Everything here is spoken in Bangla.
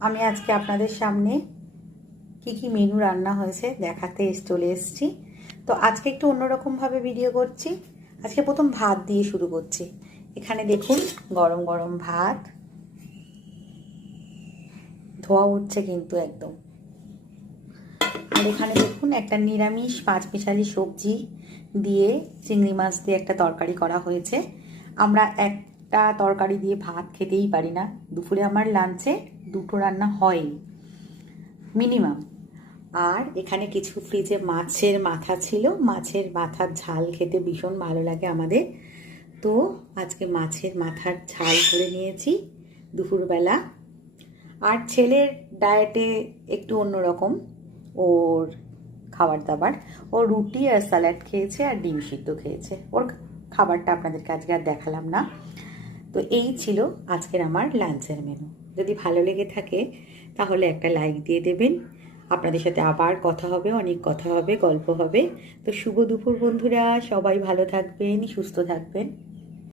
আমি আজকে আপনাদের সামনে কি মেনু রান্না হয়েছে দেখাতে চলে এসেছি। তো আজকে একটু অন্যরকমভাবে ভিডিও করছি। আজকে প্রথম ভাত দিয়ে শুরু করছি। এখানে দেখুন গরম গরম ভাত, ধোয়া উঠছে কিন্তু একদম। আর এখানে দেখুন একটা নিরামিষ পাঁচমিশালি সবজি দিয়ে চিংড়ি মাছ দিয়ে একটা তরকারি করা হয়েছে। আমরা একটা তরকারি দিয়ে ভাত খেতেই পারি না। দুপুরে আমার লাঞ্চে দুটো রান্না হয়ই মিনিমাম। আর এখানে কিছু ফ্রিজে মাছের মাথা ছিল, মাছের মাথার ঝাল খেতে ভীষণ ভালো লাগে আমাদের। তো আজকে মাছের মাথার ঝাল করে নিয়েছি দুপুরবেলা। আর ছেলের ডায়েটে একটু অন্যরকম ওর খাবার দাবার। ও রুটি আর স্যালাড খেয়েছে আর ডিম সিদ্ধ খেয়েছে। ওর খাবারটা আপনাদেরকে আজকে আর দেখালাম না। তো এই ছিল আজকের আমার লাঞ্চের মেনু। যদি ভালো লেগে থাকে তাহলে একটা লাইক দিয়ে দেবেন। আপনাদের সাথে আবার কথা হবে, অনেক কথা হবে, গল্প হবে। তো শুভ দুপুর বন্ধুরা, সবাই ভালো থাকবেন, সুস্থ থাকবেন।